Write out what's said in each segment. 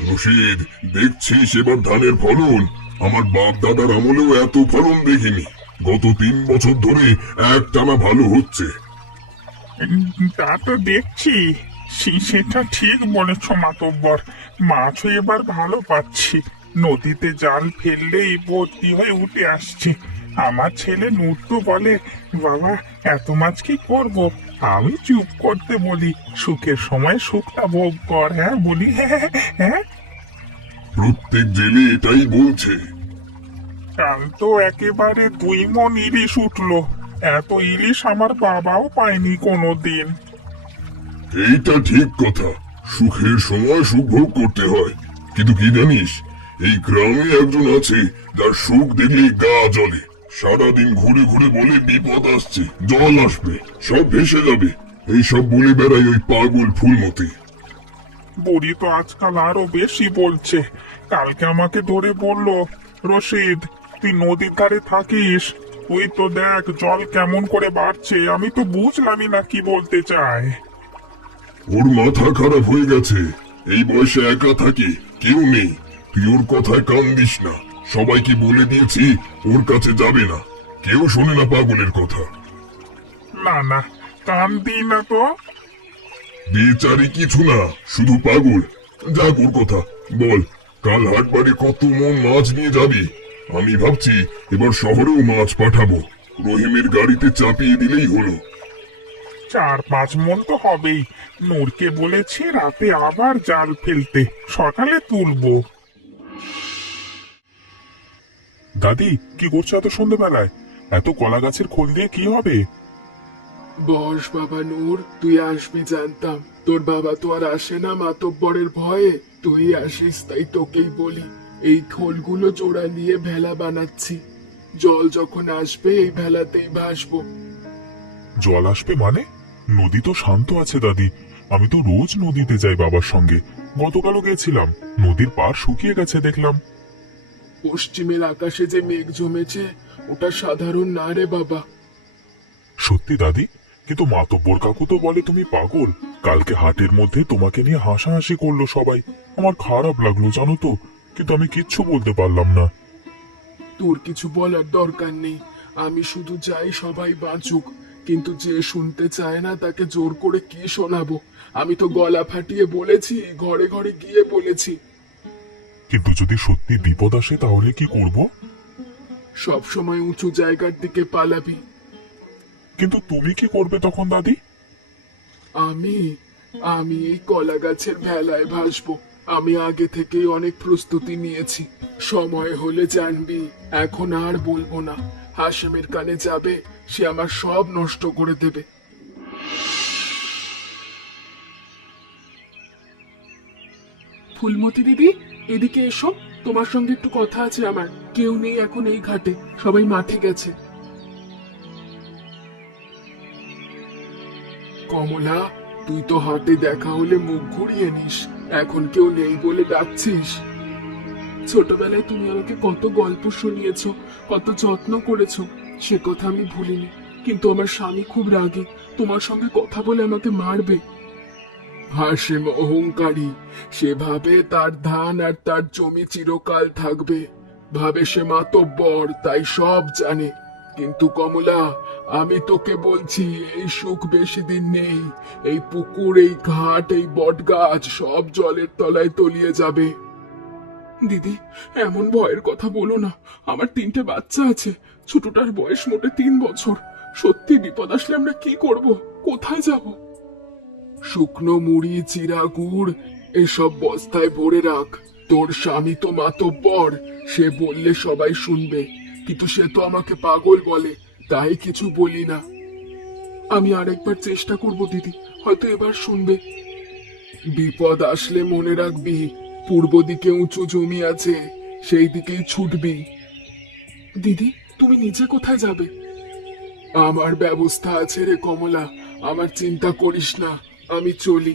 রশিদ, দেখছিস এবার ধানের ফলন? আমার বাপ দাদার আমলেও এত ফলন দেখিনি। গত 3 বছর ধরে একটানা ভালো হচ্ছে। তা তো দেখছি। সেটা ঠিক বলেছ মাতব্বর। মাছও এবার ভালো পাচ্ছি। নদীতে জাল ফেললেই ভর্তি হয়ে উঠে আসছে। আমার ছেলে নুট্টু বলে, বাবা এত মাছ কি করব? আমি চুপ করতে বলি, সুখের সময় সুখটা ভোগ কর। হ্যাঁ বলি, হ্যাঁ হ্যাঁ। প্রত্যেক জেলে এটাই বলছে। কাল তো একেবারে 2 মণ ইলিশ উঠলো। এত ইলিশ আমার বাবাও পায়নি কোনোদিন। এইটা ঠিক কথা। সুখের সময় সুখ ভোগ করতে হয়। কিন্তু কি জানিস, এই গ্রামে একজন আছে যার সুখ দেখলেই গা জ্বলে। সারাদিন ঘুরে ঘুরে বলে বিপদ আসছে, জল আসবে, সব ভেসে যাবে। এইসব বলে বেড়ায় ওই পাগল ফুলমতি। বুড়ি তো আজকাল আরো বেশি বলছে। কালকে আমাকে ধরে বলল, রশিদ তুই নদীর ধারে থাকিস, তুই তো দেখ জল কেমন করে বাড়ছে। আমি তো বুঝলামই না কি বলতে চায়। ওর মাথা খারাপ হয়ে গেছে। এই বয়সে একা থাকে, কেউ নেই। তুই ওর কথায় কান দিস না। সবাইকে বলে দিয়েছি ওর কাছে যাবে না। কেউ শোনে না পাগলের কথা। না না, কান দিই না তো। বেচারি কিছু না, শুধু পাগল। যাক ওর কথা বল। কাল হাটবারে কত মন মাছ নিয়ে যাবি? আমি ভাবছি এবার শহরেও মাছ পাঠাবো। রহিমের গাড়িতে চাপিয়ে দিলেই হলো। 4-5 মণ তো হবেই। নূরকে বলেছি রাতে আবার জাল ফেলতে, সকালে তুলবো। দাদি, কি করছো এত সন্ধ্যেবেলায়? এত কলা গাছের খোল দিয়ে কি হবে? বস বাবা নূর, তুই আসবি জানতাম। তোর বাবা তো আর আসে না মাতব্বরের ভয়ে। তুই আসিস তাই তোকেই বলি। এই খোলগুলো জোড়া নিয়ে ভেলা বানাচ্ছি। জল যখন আসবে এই ভেলাতেই ভাসবো। জল আসবে মানে? নদী তো শান্ত আছে দাদি। আমি তো রোজ নদীতে যাই বাবার সঙ্গে। গতকালও গেছিলাম, নদীর পাড় শুকিয়ে গেছে দেখলাম। পশ্চিমের আকাশে যে মেঘ জমেছে, ওটা সাধারণ না রে বাবা। সত্যি দাদি? কিন্তু মাতব্বর কাকু তো বলে তুমি পাগল। কালকে হাটের মধ্যে তোমাকে নিয়ে হাসাহাসি করলো সবাই। আমার খারাপ লাগলো জানো তো, কিন্তু আমি কিচ্ছু বলতে পারলাম না। তোর কিছু বলার দরকার নেই। আমি শুধু চাই সবাই বাঁচুক। কিন্তু যে শুনতে চায় না তাকে জোর করে কি শোনাবো? আমি তো গলা ফাটিয়ে বলেছি, ঘরে ঘরে গিয়ে বলেছি। কিন্তু যদি সত্যি বিপদ আসে তাহলে কি করব? সব সময় উঁচু জায়গার দিকে পালাবি। কিন্তু তুমি কি করবে তখন দাদি? আমি আমি এই কলা গাছের ভেলায় ভাসবো। আমি আগে থেকেই অনেক প্রস্তুতি নিয়েছি। সময় হলে জানবি। এখন আর বলবো না। হাশেমের কানে যাবে, সে আমার সব নষ্ট করে দেবে। ফুলমতি দিদি, এদিকে এসো। তোমার সঙ্গে একটু কথা আছে আমার। কেউ নেই এখন এই ঘাটে, সবাই মাঠে গেছে। কমলা, তুই তো হাটে দেখা হলে মুখ ঘুরিয়ে নিস। এখন কেউ নেই বলে ডাকছিস। ছোটবেলায় তুমি আমাকে কত গল্প শুনিয়েছো, কত যত্ন করেছো, সে কথা আমি ভুলিনি। কিন্তু আমার স্বামী খুব রাগী। তোমার সঙ্গে কথা বলে আমাকে মারবে। হাসেম অহংকারী। সে ভাবে তার ধান আর তার জমি চিরকাল থাকবে। ভাবে সে মাতব্বর, তাই সব জানে। কিন্তু কমলা, আমি তোকে বলছি, এই সুখ বেশি দিন নেই। এই পুকুর, এই ঘাট, এই বটগাছ সব জলের তলায় তলিয়ে যাবে। দিদি, এমন ভয়ের কথা বলো না। আমার 3টে বাচ্চা আছে। ছোটটার বয়স মোটে 3 বছর। সত্যি বিপদ আসলে আমরা কি করব? কোথায় যাব? শুকনো মুড়ি, চিরা গুড় এসব বস্তায় ভরে রাখ। তোর স্বামী তো মাতব্বর, সে বললে সবাই শুনবে। কিন্তু সে তো আমাকে পাগল বলে, তাই কিছু বলি না। আমি আরেকবার চেষ্টা করব দিদি, হয়তো এবার শুনবে। বিপদ আসলে মনে রাখবি, পূর্ব দিকে উঁচু জমি আছে, সেই দিকেই ছুটবি। দিদি, তুমি নিজে কোথায় যাবে? আমার ব্যবস্থা আছে রে কমলা, আমার চিন্তা করিস না। আমি চলি।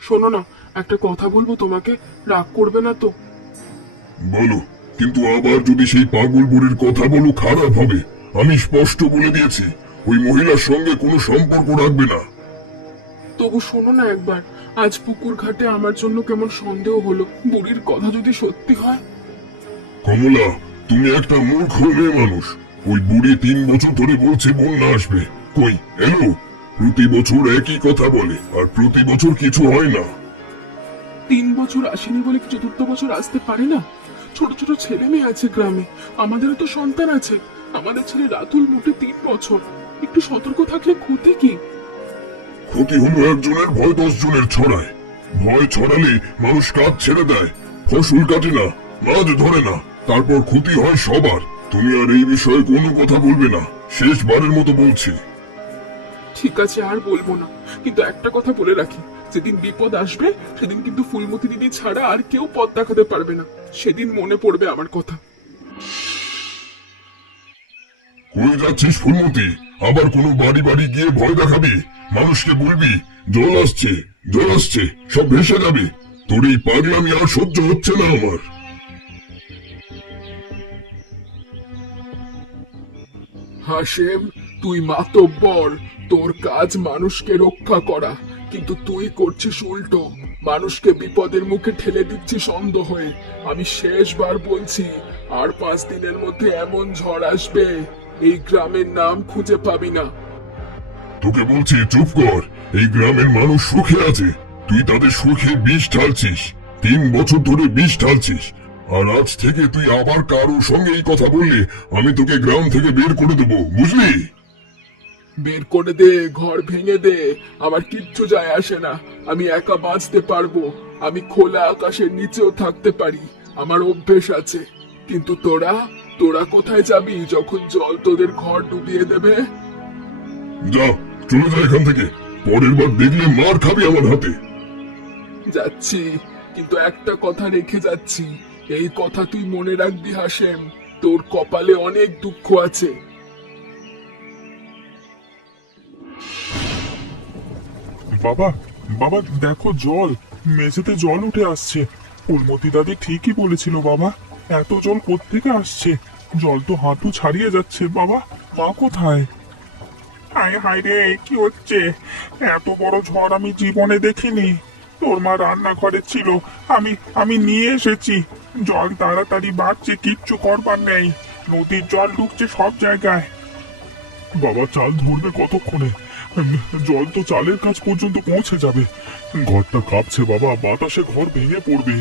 শোনো না, একটা কথা বলবো তোমাকে, রাগ করবে না তো? বলো, কিন্তু আবার যদি সেই পাগল বুড়ির কথা বলো খারাপ হবে। আমি স্পষ্ট বলে দিয়েছি ওই মহিলার সঙ্গে কোনো সম্পর্ক রাখবে না। তবু শোনো না একবার, আজ পুকুর ঘাটে আমার জন্য কেমন সন্দেহ হলো, বুড়ির কথা যদি সত্যি হয়। কমলা, তুমি একটা মূর্খ মেয়ে মানুষ। ওই বুড়ি 3 বছর ধরে বলছে বন্যা আসবে, কই এলো? প্রতি বছর একই কথা বলে আর প্রতি বছর কিছু হয় না। 3 বছর আসেনি বলে কি 4th বছর আসতে পারে না? ছোট ছোট ছেলে মেয়ে আছে গ্রামে, আমাদেরও তো সন্তান আছে। আমাদের ছেলে রাতুল মোটে 3 বছর। একটু সতর্ক থাকলে ক্ষতি কি? ক্ষতি হলো একজনের ভয় 10 জনের ছড়ায়। ভয় ছড়ালে মানুষ কাজ ছেড়ে দেয়, ফসল কাটে না, মাছ ধরে না, তারপর ক্ষতি হয় সবার। তুমি আর এই বিষয়ে কোনো কথা বলবে না, শেষবারের মতো বলছি। ঠিক আছে, আর বলবো না। কিন্তু একটা কথা বলে রাখি, যেদিন বিপদ আসবে সেদিন কিন্তু ফুলমতি দিদি ছাড়া আর কেউ পথ দেখাতে পারবে না। সেদিন মনে পড়বে আমার কথা। কই যাচ্ছিস ফুলমতি? আবার কোনো বাড়ি বাড়ি গিয়ে ভয় দেখাবি? মানুষকে বলবি জল আসছে, জল আসছে, সব ভেসে যাবে? তোর এই পাগলামি আর সহ্য হচ্ছে না আমার। হাসেম, তুই মাতব্বর, তোর কাজ মানুষকে রক্ষা করা, কিন্তু তুই করছিস উল্টো, মানুষকে বিপদের মুখে ঠেলে দিচ্ছিস অন্ধ হয়ে। আমি শেষবার বলছি, আর 5 দিনের মধ্যে এমন ঝড় আসবে এই গ্রামের নাম খুঁজে পাবি না। তোকে বলছি চুপ কর। এই গ্রামের মানুষ সুখে আছে, তুই তাদের সুখে বিষ ঢালছিস। 3 বছর ধরে বিষ ঢালছিস, আর আজ থেকে তুই আবার কারোর সঙ্গে এই কথা বললে আমি তোকে গ্রাম থেকে বের করে দেবো, বুঝলি? বের করে দে, ঘর ভেঙে দে, আমার কিচ্ছু যায় আসে না। আমি একা বাঁচতে পারবো, আমি খোলা আকাশের নিচেও থাকতে পারি, আমার অভ্যেস আছে। কিন্তু তোরা তোরা কোথায় যাবি যখন জল তোদের ঘর ডুবিয়ে দেবে? যা, চলে যা এখান থেকে। পরের বার দেখলে মার খাবি আমার হাতে। যাচ্ছি, কিন্তু একটা কথা রেখে যাচ্ছি, এই কথা তুই মনে রাখবি হাসেম, তোর কপালে অনেক দুঃখ আছে। বাবা, বাবা দেখো জল, মেঝেতে জল উঠে আসছে। ফুলমতি দাদি ঠিকই বলেছিল বাবা, এত জল কোত্থেকে আসছে? জল তো হাঁটু ছাড়িয়ে যাচ্ছে। বাবা, মা কোথায়? হায় হায় রে, কি হচ্ছে? এত বড় ঝড় আমি জীবনে দেখিনি। তোর মা রান্নাঘরে ছিল, আমি আমি নিয়ে এসেছি। জল তাড়াতাড়ি বাড়ছে, কিচ্ছু করবার নেই। নদীর জল ঢুকছে সব জায়গায়। বাবা, চাল ধরবে কতক্ষণে? জল তো চালের কাছ পর্যন্ত পৌঁছে যাবে। ঘরটা কাঁপছে বাবা, বাতাসে ঘর ভেঙে পড়বে।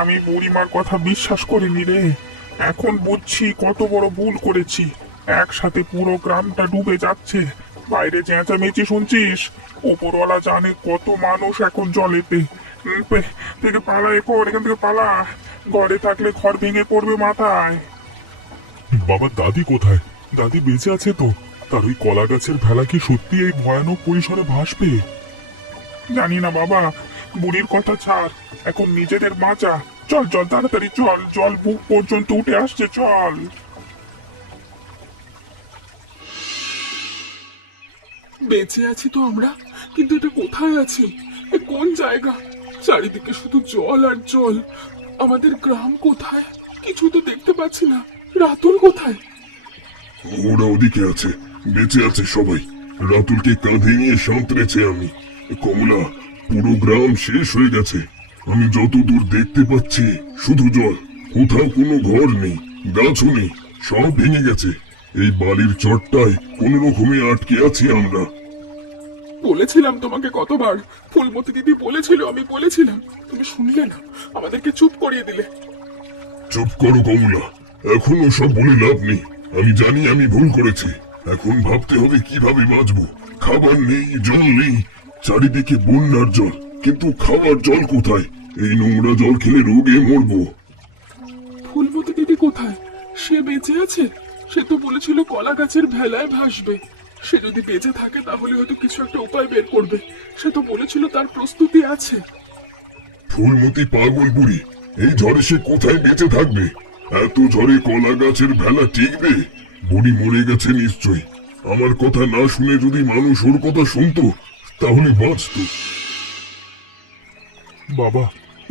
আমি বুড়িমার কথা বিশ্বাস করিনি রে, এখন বুঝছি কত বড় ভুল করেছি। একসাথে পুরো গ্রামটা ডুবে যাচ্ছে। বাইরে চেঁচামেচি শুনছিস? ওপরওয়ালা জানে কত মানুষ এখন জলেতে। থেকে পালা, এখান থেকে পালা। ঘরে থাকলে ঘর ভেঙে পড়বে মাথায়। বাবা, দাদি কোথায়? দাদি বেঁচে আছে তো? তার ওই কলা গাছের ভেলা কি সত্যি এই ভয়ানক পরিসরে ভাসবে? জানি না বাবা, বুড়ির কথা ছাড়, এখন নিজেদের বাঁচা। চল চল তাড়াতাড়ি চল, জল বুক পর্যন্ত উঠে আসছে, চল। বেঁচে আছি তো আমরা, কিন্তু এটা কোথায় আছি? এ কোন জায়গা? চারিদিকে শুধু জল আর জল। আমাদের গ্রাম কোথায়? কিছু তো দেখতে পাচ্ছি না। রাতুল কোথায়? ওরা ওদিকে আছে, বেঁচে আছে সবাই। রাতুলকে কাঁধে নিয়ে সাঁতরেছে আমি। কমলা, পুরো গ্রাম শেষ হয়ে গেছে। আমি যতদূর দেখতে পাচ্ছি শুধু জল, কোথাও কোনো ঘর নেই, গাছও নেই, সব ভেঙে গেছে। এই বালির চটটায় কোনো রকমে আটকে আছি আমরা। বলেছিলাম তোমাকে কতবার, ফুলমতি দিদি বলেছিল, আমি বলেছিলাম, তুমি শুনলে না, আমাদেরকে চুপ করিয়ে দিলে। চুপ করো কমলা, এখন সব বলে লাভ নেই। আমি জানি আমি ভুল করেছি। এখন ভাবতে হবে কিভাবে বাঁচবো। খাবার নেই, জল নেই, চারিদিকে বন্যার জল, কিন্তু খাবার জল কোথায়? এই নোংরা জল খেলে রোগে মরবো। ফুলমতি দিদি কোথায়? সে বেঁচে আছে? সে তো বলেছিল কলা গাছের ভেলায় ভাসবে। সে যদি বেঁচে থাকে তাহলে হয়তো কিছু একটা উপায় বের করবে। সে তো বলেছিল তার প্রস্তুতি আছে। ফুলমতি পাগল বুড়ি, এই ঝড়ে সে কোথায় বেঁচে থাকবে? এত ঝড়ে কলা গাছের ভেলা টিকবে? বুড়ি মরে গেছে নিশ্চয়। আমার কথা না শুনে যদি মানুষ ওর কথা শুনতো তাহলে বাঁচত। বাবা,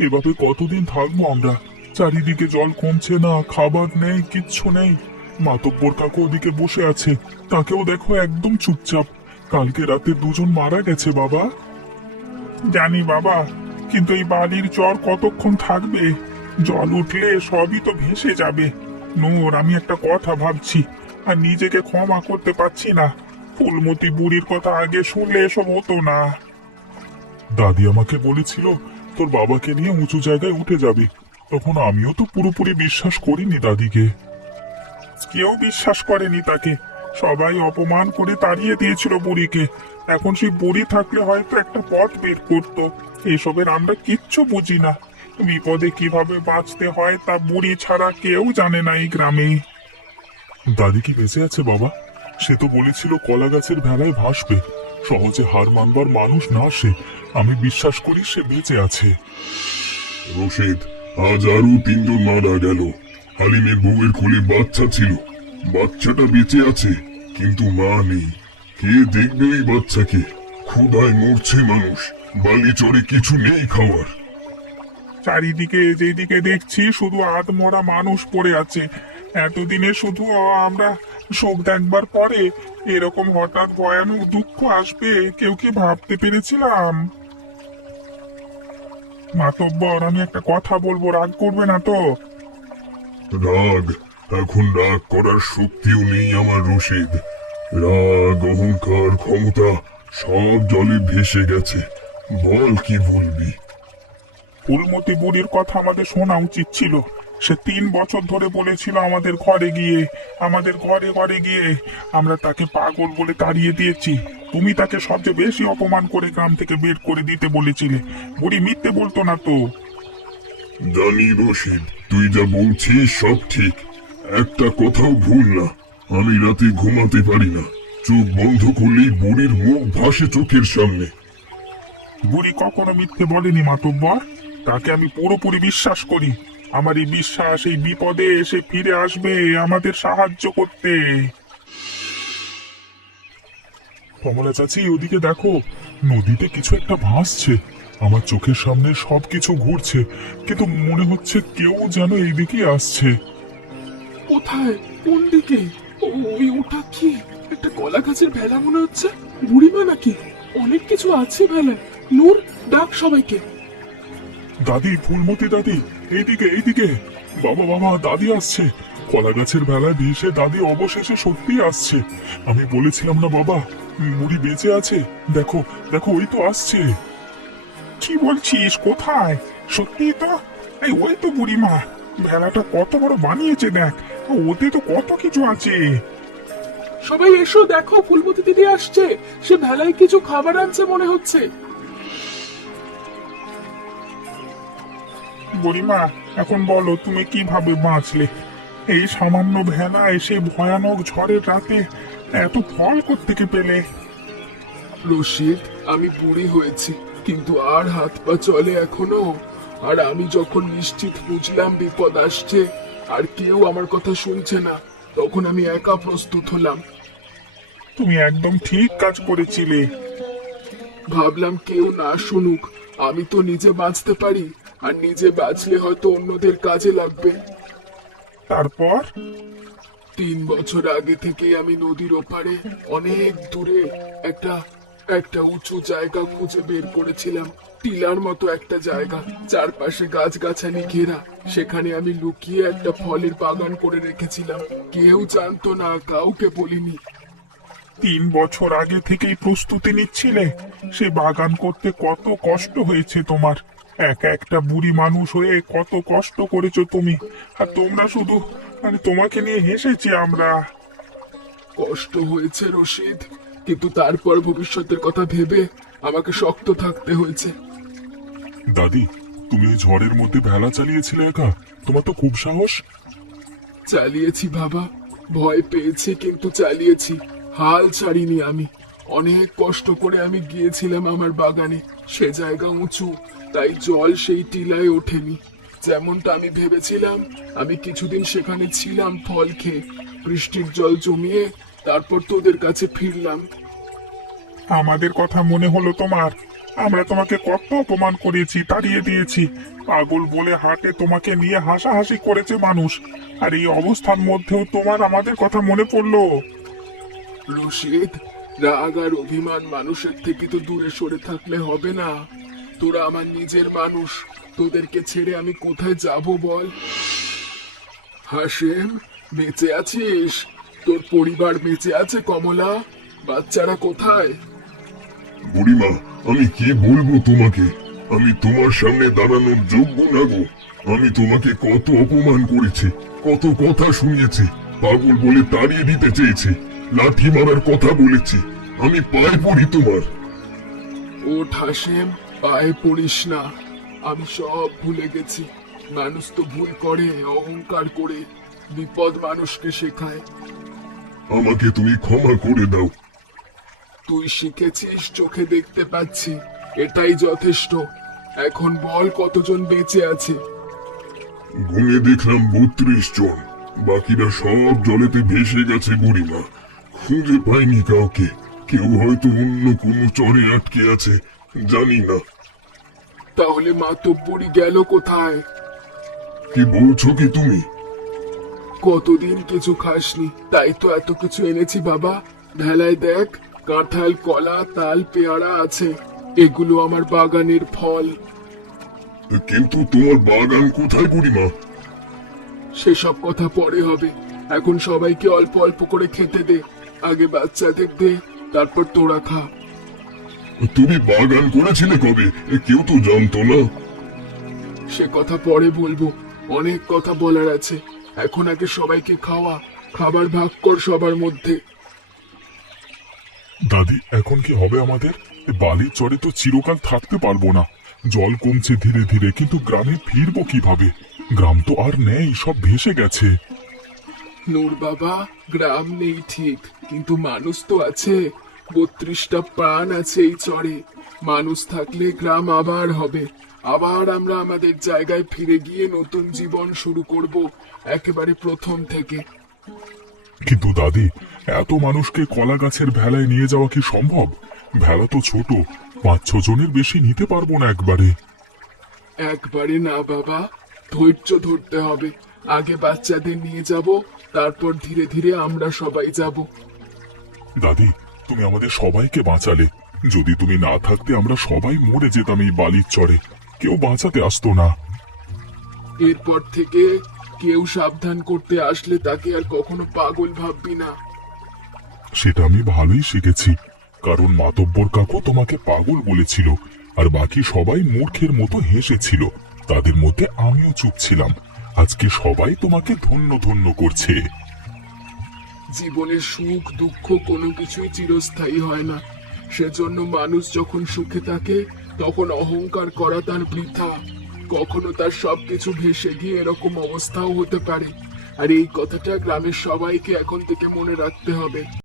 এভাবে কতদিন থাকবো আমরা? চারিদিকে জল কমছে না, খাবার নেই, কিচ্ছু নেই। মাতব্বর কাকু ওদিকে বসে আছে, তাকেও দেখো একদম চুপচাপ। কালকে রাতে দুজন মারা গেছে বাবা। জানি বাবা, কিন্তু এই বালির চর কতক্ষণ থাকবে? জল উঠলে সবই তো ভেসে যাবে। নূর, আমি একটা কথা ভাবছি আর নিজেকে ক্ষমা করতে পারছি না। ফুলমতি বুড়ির কথা আগে শুনলে এসব হতো না। দাদি আমাকে বলেছিল তোর বাবাকে নিয়ে উঁচু জায়গায় উঠে যাবে, তখন আমিও তো পুরোপুরি বিশ্বাস করিনি দাদিকে। কেউ বিশ্বাস করেনি তাকে, সবাই অপমান করে তাড়িয়ে দিয়েছিল বুড়িকে। এখন সেই বুড়ি থাকলে হয়তো একটা পথ বের করতো। এসবের আমরা কিচ্ছু বুঝি না। বিপদে কিভাবে বাঁচতে হয় তা বুড়ি ছাড়া কেউ জানে না এই গ্রামে। দাদি কি বেঁচে আছে বাবা? সে তো বলেছিল কলা গাছের ভেলায় ভাসবে। সহজে হার মানবার মানুষ না সে। আমি বিশ্বাস করি সে বেঁচে আছে। রশিদ, আজ আরো 3 জন মারা গেল। হালিমের বউয়ের কোলে বাচ্চা ছিল, বাচ্চাটা বেঁচে আছে কিন্তু মা নেই। কে দেখবে ওই বাচ্চাকে? ক্ষুধায় মরছে মানুষ, বালি চরে কিছু নেই খাওয়ার। চারিদিকে যেদিকে দেখছি শুধু আধমরা মানুষ পড়ে আছে। এতদিনে শুধু আমরা শোক দেখবার পরে এরকম হঠাৎ ভয়ানক দুঃখ আসবে কেউ কি ভাবতে পেরেছিলাম? মাতব্বর, আমি একটা কথা বলবো, রাগ করবে না তো? রাগ? এখন রাগ করার শক্তিও নেই আমার রশিদ। রাগ, অহংকার, ক্ষমতা সব জলে ভেসে গেছে। বল কি বলবি? ফুলমতি বুড়ির কথা আমাদের শোনা উচিত ছিল। সে 3 বছর ধরে বলেছিল আমাদের ঘরে গিয়ে, আমাদের ঘরে ঘরে গিয়ে। আমরা তাকে পাগল বলে তাড়িয়ে দিয়েছি। তুমি তাকে সবচেয়ে বেশি অপমান করে গ্রাম থেকে বের করে দিতে বলেছিলে। বুড়ি মিথ্যে বলতো না তো। জানি রশিদ, তুই যা বলছিস সব ঠিক। একটা কথাও ভুল না। আমি রাতে ঘুমাতে পারি না, চোখ বন্ধ করলেই বুড়ির মুখ ভাসে চোখের সামনে। বুড়ি কখনো মিথ্যে বলেনি মাতব্বর, তাকে আমি পুরোপুরি বিশ্বাস করি। আমার এই বিশ্বাস এই বিপদে এসে ফিরে আসবে আমাদের সাহায্য করতে। কমলা চাচি, ওদিকে দেখো, নদীতে কিছু একটা ভাসছে। আমার চোখের সামনে সবকিছু ঘুরছে, কিন্তু মনে হচ্ছে কেউ যেন এইদিকে আসছে। কোথায়? কোন দিকে? ওই ওটা কি? একটা কলা গাছের ভেলা মনে হচ্ছে। বুড়িমা নাকি? অনেক কিছু আছে ভেলা। নূর, ডাক সবাইকে। দাদি, ফুলমতি দাদি, এইদিকে এইদিকে। বাবা বাবা, দাদি আসছে। কলা গাছের ভেলায় ভেসে দাদি অবশেষে সত্যি আসছে। আমি বলেছিলাম না বাবা, বুড়ি বেঁচে আছে। দেখো দেখো, ওই তো আসছে। কি বলছিস? কোথায়? সত্যি তো? এই ওই তো বুড়িমা। ভেলাটা কত বড় বানিয়েছে দেখ, ওতে তো কত কিছু আছে। সবাই এসো, দেখো ফুলমতি দিদি আসছে। সে ভেলায় কিছু খাবার আনছে মনে হচ্ছে। বুড়িমা, এখন বলো তুমি কিভাবে বাঁচলে? এই সামান্য ভেলা এসে ভয়ানক ঝড়ের রাতে এত ফল কোত্থেকে পেলে? রশিদ, আমি বুড়ি হয়েছি, কিন্তু আর হাত পা চলে এখনো। আর আমি যখন নিশ্চিত বুঝলাম বিপদ আসছে আর কেউ আমার কথা শুনছে না, তখন আমি একা প্রস্তুত হলাম। তুমি একদম ঠিক কাজ করেছিলে। ভাবলাম কেউ না শুনুক, আমি তো নিজে বাঁচতে পারি, আর নিজে বাঁচলে হয়তো অন্যদের কাজে লাগবে। তারপর? 3 বছর আগে থেকে আমি নদীর ওপারে অনেক দূরে একটা একটা উঁচু জায়গা খুঁজে বের করেছিলাম। টিলার মতো একটা জায়গা, চারপাশে গাছগাছালি ঘেরা। সেখানে আমি লুকিয়ে একটা ফলের বাগান করে রেখেছিলাম। কেউ জানতো না, কাউকে বলিনি। 3 বছর আগে থেকেই প্রস্তুতি নিচ্ছিলে? সে বাগান করতে কত কষ্ট হয়েছে তোমার। একা একটা বুড়ি মানুষ হয়ে কত কষ্ট করেছো তুমি। আর তোমরা শুধু, তোমাকে নিয়ে হেসেছি আমরা। কষ্ট হয়েছে রশিদ, কিন্তু তারপর ভবিষ্যতের কথা ভেবে আমাকে শক্ত থাকতে হয়েছে। দাদি, তুমি এই ঝড়ের মধ্যে ভেলা চালিয়েছিলে একা? তোমার তো খুব সাহস। চালিয়েছি বাবা, ভয় পেয়েছি কিন্তু চালিয়েছি। হাল ছাড়িনি আমি। অনেক কষ্ট করে আমি গিয়েছিলাম আমার বাগানে। সে জায়গা উঁচু, তাই জল সেই টিলায় ওঠেনি যেমনটা আমি ভেবেছিলাম। আমি কিছুদিন সেখানে ছিলাম ফল খেয়ে, বৃষ্টির জল জমিয়ে তারপর তোদের কাছে ফিরলাম। আমাদের কথা মনে হলো তোমার? আমরা তোমাকে কত অপমান করেছি, তাড়িয়ে দিয়েছি, পাগল বলে হাটে তোমাকে নিয়ে হাসাহাসি করেছে মানুষ, আর এই অবস্থার মধ্যেও তোমার আমাদের কথা মনে পড়লো। রশিদ, রাগ আর অভিমান মানুষের থেকে তো দূরে সরে থাকলে হবে না। তোরা আমার নিজের মানুষ, তোদেরকে ছেড়ে আমি কোথায় যাব বল? হাসেম, বেঁচে আছিস? তোর পরিবার বেঁচে আছে? কমলা, বাচ্চারা কোথায়? বুড়িমা, আমি কি বলবো তোমাকে? আমি তোমার সামনে দাঁড়ানোর যোগ্য না গো। আমি তোমাকে কত অপমান করেছি, কত কথা শুনিয়েছি, পাগল বলে তাড়িয়ে দিতে চেয়েছি, লাঠি মারার কথা বলেছি। আমি পায়ে পড়ি তোমার। ওঠ হাসেম, পায়ে পড়িস না। আমি সব ভুলে গেছি। মানুষ তো ভুল করে, অহংকার করে। বিপদ মানুষকে শেখায়। আমাকে তুমি ক্ষমা করে দাও। তুই শিখেছিস, চোখে দেখতে পাচ্ছি, এটাই যথেষ্ট। এখন বল, কতজন বেঁচে আছে? ঘুমিয়ে দেখলাম 32 জন, বাকিরা সব জলেতে ভেসে গেছে বুড়িমা। খুঁজে পাইনি কাউকে, কেউ হয়তো অন্য কোনো চরে আটকে আছে, জানি না। তাহলে মাতব্বরি গেল কোথায়? কি বলছো কি তুমি? কতদিন কিছু খাসনি, তাই তো এত কিছু এনেছি বাবা। ভেলায় দেখ, কাঁঠাল, কলা, তাল, পেয়ারা আছে। এগুলো আমার বাগানের ফল। কিন্তু তোমার বাগান কোথায় বুড়িমা? সেসব কথা পরে হবে। এখন সবাইকে অল্প অল্প করে খেতে দে। আগে বাচ্চাদের দে, তারপর তোরা খা। তুমি বাগান করেছিলে কবে? কেউ তো জানতো না। সে কথা পরে বলবো, অনেক কথা বলার আছে। এখন আগে সবাইকে খাওয়া, খাবার ভাগ কর সবার মধ্যে। দাদি, এখন কি হবে আমাদের? বালির চরে তো চিরকাল থাকতে পারবো না। জল কমছে ধীরে ধীরে, কিন্তু গ্রামে ফিরবো কিভাবে? গ্রাম তো আর নেই, সব ভেসে গেছে। নূর বাবা, গ্রাম নেই ঠিক, কিন্তু মানুষ তো আছে। 32টা প্রাণ আছে এই চরে। মানুষ থাকলে গ্রাম আবার হবে। আবার আমরা আমাদের জায়গায় ফিরে গিয়ে নতুন জীবন শুরু করব, একেবারে প্রথম থেকে। কিন্তু দাদি, এত মানুষকে কলা গাছের ভেলায় নিয়ে যাওয়া কি সম্ভব? ভেলা তো ছোট, 5-6 জনের বেশি নিতে পারবো না একবারে। একবারে না বাবা, ধৈর্য ধরতে হবে। আগে বাচ্চাদের নিয়ে যাব, তারপর ধীরে ধীরে আমরা সবাই যাব। দাদি, তুমি আমাদের সবাইকে বাঁচালে। যদি তুমি না থাকতে আমরা সবাই মরে যেতাম এই বালির চরে, কেউ বাঁচাতে আসতো না। এরপর থেকে কেউ সাবধান করতে আসলে তাকে আর কখনো পাগল ভাববি না। সেটা আমি ভালোই শিখেছি, কারণ মাতব্বর কাকু তোমাকে পাগল বলেছিল, আর বাকি সবাই মূর্খের মতো হেসেছিল। তাদের মধ্যে আমিও চুপ ছিলাম। আজকে সবাই তোমাকে ধন্য ধন্য করছে। জীবনের সুখ দুঃখ কোনো কিছুই চিরস্থায়ী হয় না। সেজন্য মানুষ যখন সুখে থাকে, তখন অহংকার করা তার বৃথা। কখনো তার সবকিছু ভেসে গিয়ে এরকম অবস্থাও হতে পারে। আর এই কথাটা গ্রামের সবাইকে এখন থেকে মনে রাখতে হবে।